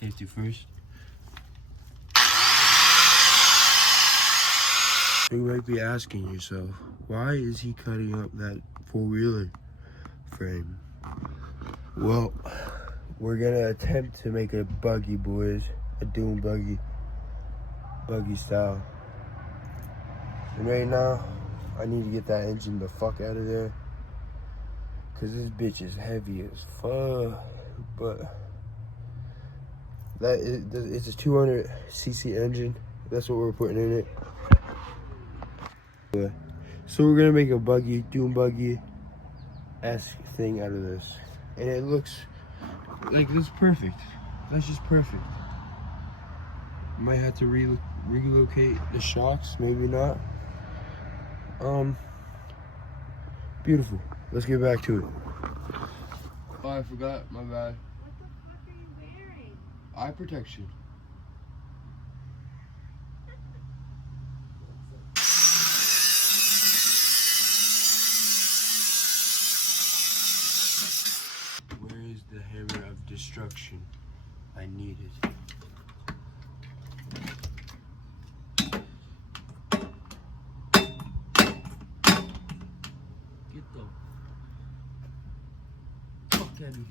Safety first. You might be asking yourself, why is he cutting up that four-wheeler frame? Well, we're gonna attempt to make a buggy, boys. A Dune buggy style. And right now, I need to get that engine the fuck out of there. Cause this bitch is heavy as fuck. But it's a 200cc engine. That's what we're putting in it. So we're gonna make a buggy, Dune buggy-esque thing out of this. And it looks like this perfect. That's just perfect. Might have to relocate the shocks, maybe not. Beautiful. Let's get back to it. Oh, I forgot, my bad. What the fuck are you wearing? Eye protection. Where is the hammer of destruction? I need it. Get the fuck out of here.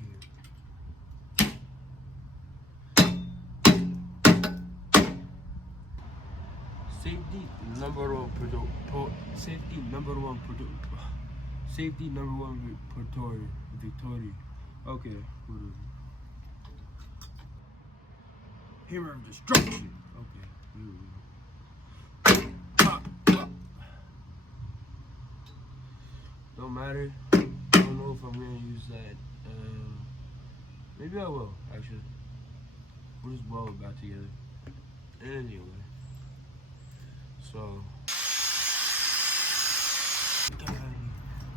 Safety number one victory. Okay, what is it? Hammer of destruction. Okay, here we go. Don't matter. I don't know if I'm gonna use that. Maybe I will, actually. We'll just weld it back together. Anyway. So.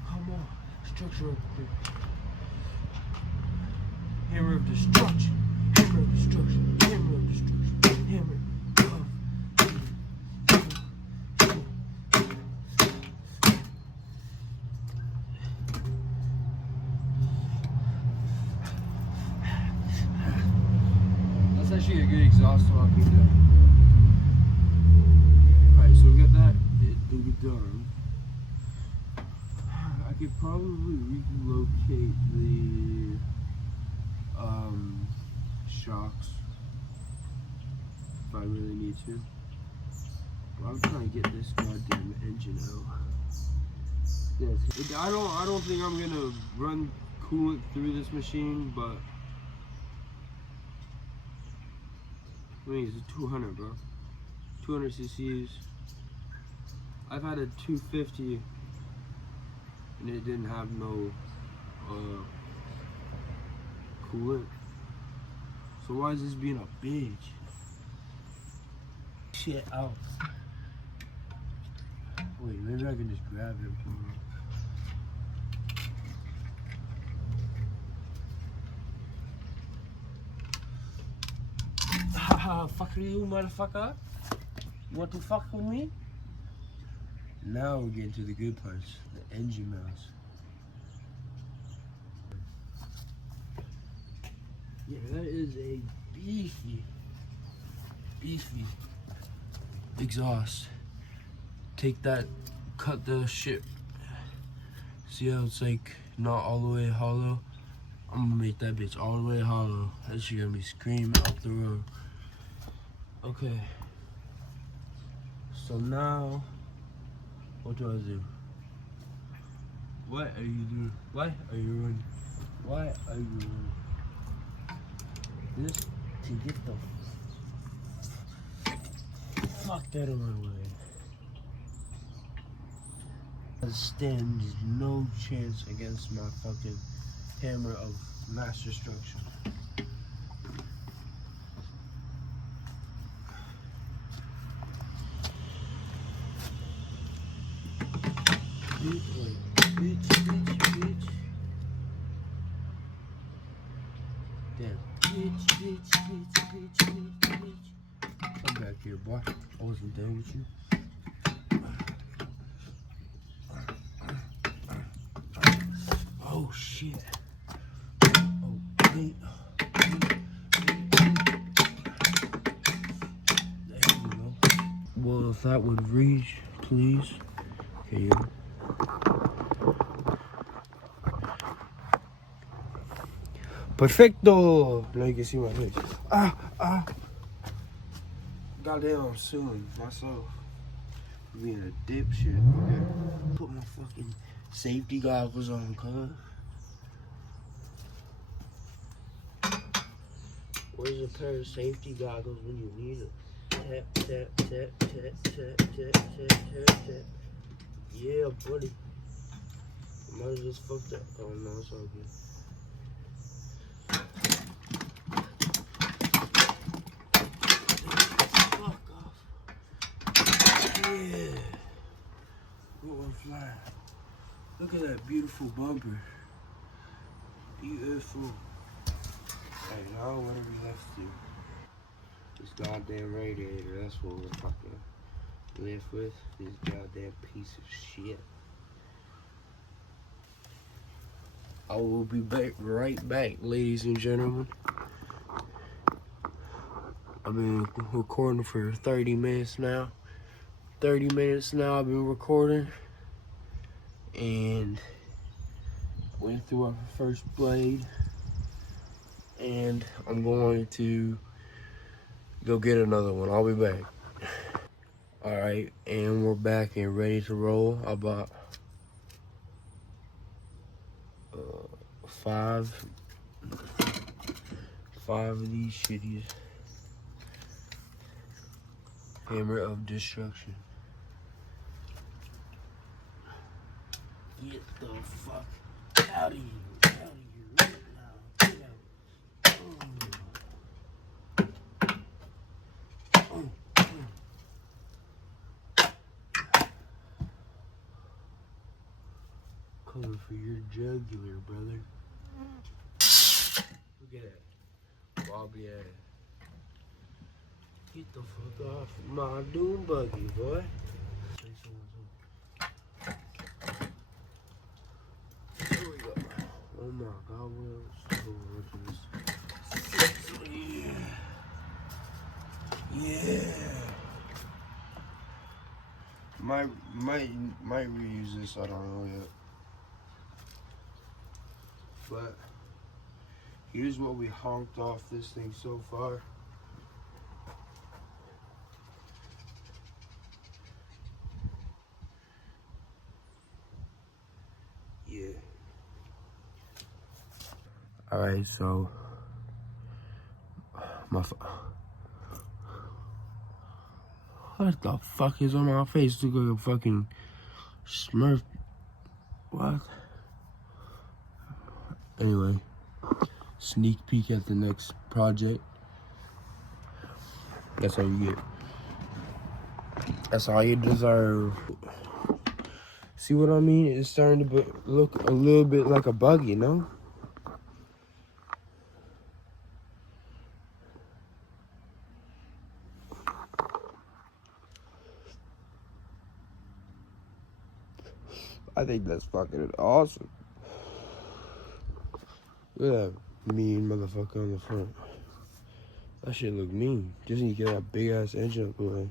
Come on. Structure. Hammer of destruction. Hammer of destruction. Hammer of destruction. Hammer of. That's actually a good exhaust talking there. Alright, so we got that done. I could probably relocate the shocks if I really need to. But I'm trying to get this goddamn engine out. Yes. I don't think I'm gonna run coolant through this machine, but I mean, it's a 200, bro. 200 cc's. I've had a 250 and it didn't have no coolant. So why is this being a bitch? Shit out. Wait, maybe I can just grab it. Haha, fuck you, motherfucker. You want to fuck with me? Now we're getting to the good parts, the engine mounts. Yeah, that is a beefy exhaust. Take that, cut the shit. See how it's like not all the way hollow? I'm gonna make that bitch all the way hollow. That shit gonna be screaming up the road. Okay. So now, what do I do? What are you doing? Why are you running? Why are you running? This to get the fuck out of my way. I stand no chance against my fucking hammer of mass destruction. Bitch. Damn. Bitch. Come back here, boy. I wasn't done with you. Oh shit. Oh, So if that would reach, please. Here you go. Perfecto! Now you can see my face. Goddamn, I'm suing myself for being a dipshit. Okay. Put my fucking safety goggles on, cuz. Where's a pair of safety goggles when you need them? Tap, tap, tap, tap, tap, tap, tap, tap, tap. Yeah, buddy. I might have just fucked up. Oh no, it's all good. Fuck off. Yeah. What one fly? Look at that beautiful bumper. Beautiful. Hey, now what are we left to? This goddamn radiator, that's what we're fucking live with. This goddamn piece of shit. I will be back right back, ladies and gentlemen. I've been recording for 30 minutes now. 30 minutes now I've been recording. And went through our first blade. And I'm going to go get another one. I'll be back. Alright, and we're back and ready to roll. I bought five of these shitties. Hammer of destruction. Get the fuck out of here. Out of here right now. Get out. Coming for your jugular, brother. Look at that. Bobby ass. Get the fuck off my Dune buggy, boy. Here we go. Oh my god, let's go over to this. Yeah. Might reuse this, I don't know yet. But here's what we honked off this thing so far. Yeah. Alright, so what the fuck is on my face? Look like a fucking Smurf. What? Anyway, sneak peek at the next project. That's all you get. That's all you deserve. See what I mean? It's starting to look a little bit like a buggy, no? I think that's fucking awesome. Look at that mean motherfucker on the front. That shit look mean. Just need to get that big ass engine up the way.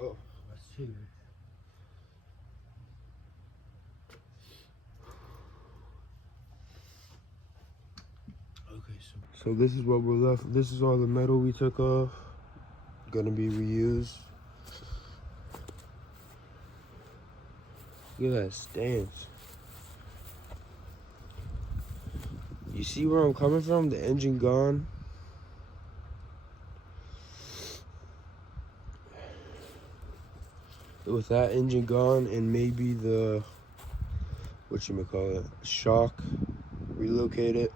Oh, that's cheating. Okay, so this is what we're left. This is all the metal we took off. Gonna be reused. Look at that stance. You see where I'm coming from? The engine gone. With that engine gone and maybe the, shock relocated.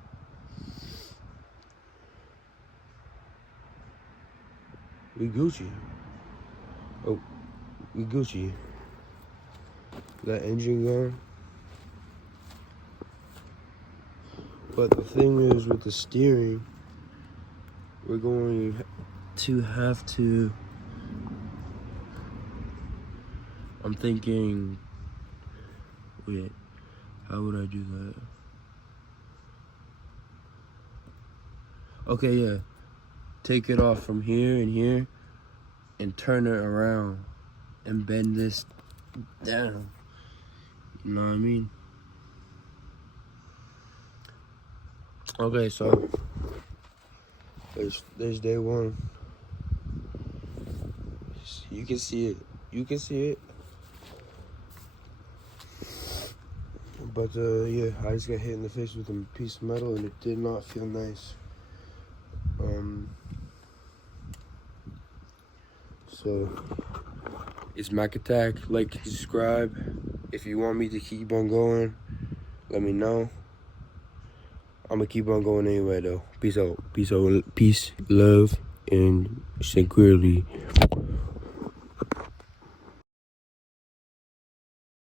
We Gucci. Oh, we Gucci. That engine gone. But the thing is, with the steering, we're going to have to, I'm thinking, wait, how would I do that? Okay, yeah. take it off from here and here and turn it around and bend this down. You know what I mean? Okay, so there's day one. You can see it. You can see it. But yeah, I just got hit in the face with a piece of metal and it did not feel nice. So it's Mac Attack. Like, subscribe. If you want me to keep on going, let me know. I'm gonna keep on going anyway though. Peace out. Peace, love, and security.